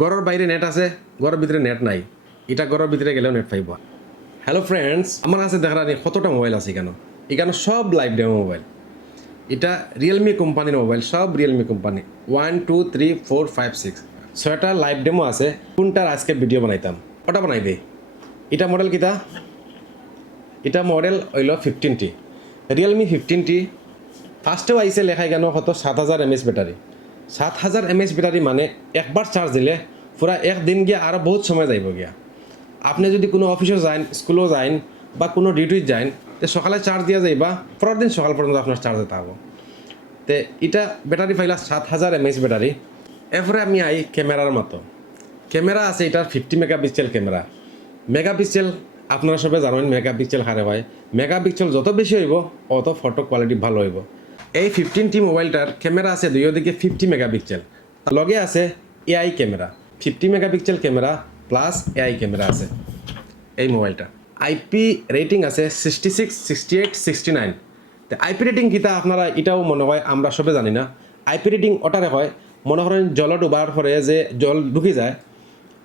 ঘরের বাইরে নেট আছে, ঘরের ভিতরে নেট নাই। এটা ঘরের ভিতরে গেলেও নেট পাইব। হ্যালো ফ্রেন্ডস আমার দেখার নেই কতটা মোবাইল আছে এখানে। এখানে সব লাইভ ডেমো মোবাইল এটা রিয়েলমি কোম্পানির মোবাইল সব Realme company. One two three four five six ছয়টা লাইভ ডেমো আছে, কোনটার আজকে ভিডিও বানাইতাম? ওটা বানাই দে এটা মডেল কিতা এটা মডেল হইল fifteen T Realme fifteen T ফার্স্টেও আইসে লেখাই কেন কত? সাত হাজার এমএস ব্যাটারি। সাত হাজার এম এইচ ব্যাটারি মানে একবার চার্জ দিলে পুরা একদিন গিয়া আরও বহুত সময় যাইব গিয়া আপনি যদি কোনো অফিসে যান স্কুলেও যান বা কোনো ডিউটিত যান তে সকালে চার্জ দিয়া যাইবা, পরের দিন সকাল পর্যন্ত আপনার চার্জে থাকব তে এটা ব্যাটারি পাইলা সাত হাজার এমএস ব্যাটারি এরপরে আমি আই ক্যামেরার মতো। ক্যামেরা আছে এটার fifty mega pixel camera mega pixel আপনারা সবাই জানেন মেগা পিক্সেল হারে হয়। মেগা পিক্সেল যত বেশি হইব, অত ফটো কোয়ালিটি ভালো হইব। এই ফিফটিন টি মোবাইলটার ক্যামেরা আছে দুই দিকে ফিফটি মেগা পিক্সেল লগে আছে AI camera. Fifty mega pixel camera plus AI camera আছে এই মোবাইলটা। আইপি রেটিং আছে sixty six sixty eight sixty nine তো আইপি রেটিং কিতা আপনারা এটাও মনে হয় আমরা সবে জানি না। আইপি রেটিং ওটারে হয়, মনে করেন জল ডুবার পরে যে জল ঢুকি যায়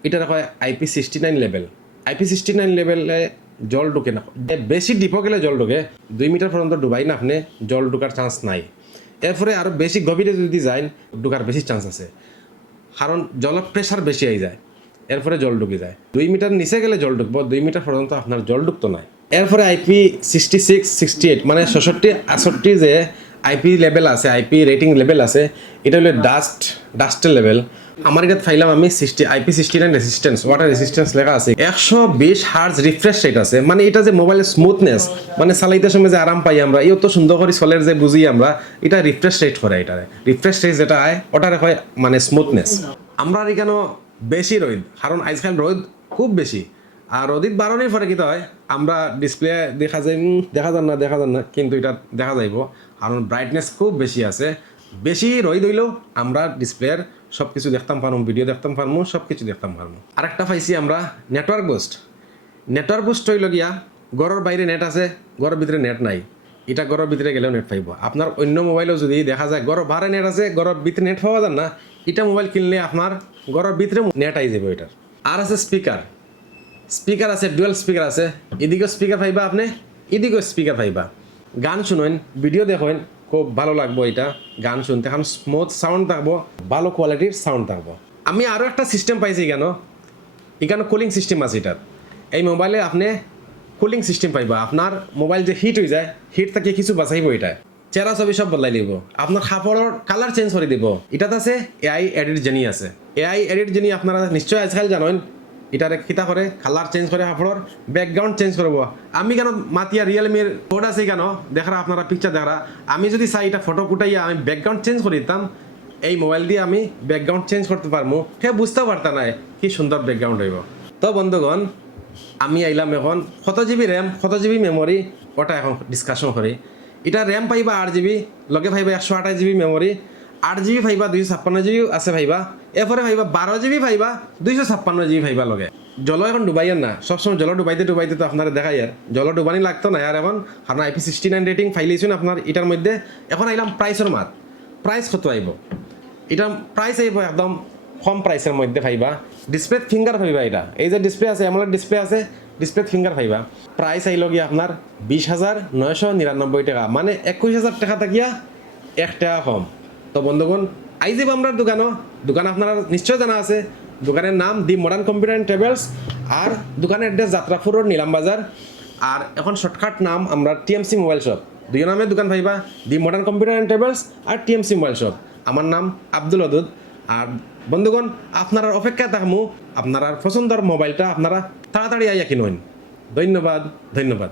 এটার হয় IP sixty nine level IP sixty nine লেভেলে জল ঢুকে না। বেশি ডিপো গেলে জল ঢুকে। দুই মিটার পর্যন্ত ডুবাই না আপনি, জল ঢুকার চান্স নাই। এরপরে আরও বেশি গভীরে যদি যান ঢুকার বেশি চান্স আছে। কারণ জলের প্রেশার বেশি আই যায়। এরপরে জল ঢুকে যায়। দুই মিটার নিচে গেলে জল ঢুকবো, দুই মিটার পর্যন্ত আপনার জল ঢুকতো নাই। এরপরে IP sixty six sixty eight মানে ছষট্টি আটষট্টি যে আইপি লেভেল আছে আইপি রেটিং লেভেল আছে, এটা হলো ডাস্ট ডাস্টের লেভেল আমার এটা ফাইলাম আমি sixty IP sixty nine resistance water resistance লেখা আছে। একশো বিশ হার্জ রিফ্রেশ রেট আছে। মানে এটা যে মোবাইলের স্মুথনেস মানে চালাইতে সময় যে আরাম পাই আমরা, এই তো সুন্দর করে চলের যে বুঝি আমরা, এটা রিফ্রেশ রেট করে এটা রিফ্রেশ রেট যেটা হয়, ওটারে হয় মানে স্মুথনেস আমরা এখানে বেশি রোদ কারণ আজকাল রোদ খুব বেশি। আর রোদিত বারণের পরে কি হয়, আমরা ডিসপ্লে দেখা যায় দেখা যান না, দেখা যান না, কিন্তু এটা দেখা যাইব। কারণ ব্রাইটনেস খুব বেশি আছে। বেশি রোদ হইলেও আমরা ডিসপ্লের সব কিছু দেখতাম পারব ভিডিও দেখতাম পারব সব কিছু দেখতাম পারব আরেকটা পাইছি আমরা নেটওয়ার্ক বুস্ট নেটওয়ার্ক বুস্ট হইল গিয়া, ঘরের বাইরে নেট আছে, ঘরের ভিতরে নেট নাই। এটা ঘরের ভিতরে গেলেও নেট পাইব। আপনার অন্য মোবাইলেও যদি দেখা যায়, ঘরের বারে নেট আছে, ঘরের ভিতরে নেট পাওয়া যান না, এটা মোবাইল কিনলে আপনার ঘরের ভিতরে নেট আই যাবে এটার আর আছে স্পিকার স্পিকার আছে ডুয়েল স্পিকার আছে। এদিকেও স্পিকার পাইবা আপনি, এদিকেও স্পিকার পাইবা। গান শুনেন ভিডিও দেখেন খুব ভালো লাগবো এটা, গান শুনতে। এখন স্মুথ সাউন্ড থাকব, ভালো কোয়ালিটির সাউন্ড থাকব। আমি আরও একটা সিস্টেম পাইছি কেন? এখানে কুলিং সিস্টেম আছে এটার। এই মোবাইলে আপনি কুলিং সিস্টেম পাইবা। আপনার মোবাইল যে হিট হয়ে যায় হিট থেকে কিছু বাঁচাইব এটা। চেহারা ছবি সব বদলাই দিব। আপনার কাপড়ের কালার চেঞ্জ করে দিব। এটাতে আছে এআই এডিট জেনি আছে। এআই এডিট জেনি আপনারা নিশ্চয় আজকাল জানেন এটারে কিতা করে কালার চেঞ্জ করে কাপড়ের ব্যাকগ্রাউন্ড চেঞ্জ করব আমি কেন মাতিয়া রিয়েলমির কোড আছে কেন? দেখা আপনারা পিকচার দেখা আমি যদি চাই এটা ফটো কুটাইয়া আমি ব্যাকগ্রাউন্ড চেঞ্জ করে দিতাম, এই মোবাইল দিয়ে আমি ব্যাকগ্রাউন্ড চেঞ্জ করতে পারব সে বুঝতে পারতা নাই, কি সুন্দর ব্যাকগ্রাউন্ড হইব। তো বন্ধুগণ, আমি আইলাম এখন কত জিবি র্যাম কত জিবি মেমোরি ওটা এখন ডিসকাশন করি। এটা র্যাম পাইবা আট জিবি লগে পাইবা একশো আঠাশ জিবি মেমোরি আট জিবি পাইবা দুইশো ছাপ্পান্ন জিবি আছে পাইবা এরপরে পাইবা বারো জিবি পাইবা দুইশো ছাপ্পান্ন জিবি পাইবা লগে। জল এখন ডুবাইয়ের না। সবসময় জল ডুবাইতে ডুবাইতে তো আপনারা দেখাই আর। জল ডুবানি লাগতো না আর এখন। কারণ আইপি সিক্সটি নাইন রেটিং ফাইলেছেন আপনার এটার মধ্যে। এখন আইলাম প্রাইসের মাত। প্রাইস কত আইব এটা প্রাইস আইব একদম কম প্রাইসের মধ্যে পাইবা ডিসপ্লে ফিঙ্গার পাইবা এটা। এই যে ডিসপ্লে আছে এমন ডিসপ্লে আছে ডিসপ্লে ফিঙ্গার পাইবা প্রাইস আইল গিয়ে আপনার বিশ হাজার নয়শো নিরানব্বই টাকা। মানে একুশ হাজার টাকা থাকিয়া এক টাকা কম। তো বন্ধুগণ, আই যাব আমরা দোকানও দোকান আপনারা নিশ্চয় জানা আছে। দোকানের নাম the modern computer and travels আর দোকানের অ্যাড্রেস যাত্রাপুর নিলাম বাজার আর এখন শর্টকাট নাম আমরা টিএমসি মোবাইল শপ দুই নামে দোকান পাইবা, the modern computer and travels R TMC mobile shop আমার নাম আব্দুল অদুদ আর বন্ধুগণ আপনারা অপেক্ষায় থাকমু। আপনার পছন্দের মোবাইলটা আপনারা তাড়াতাড়ি আইয়া কিনুন। ধন্যবাদ ধন্যবাদ।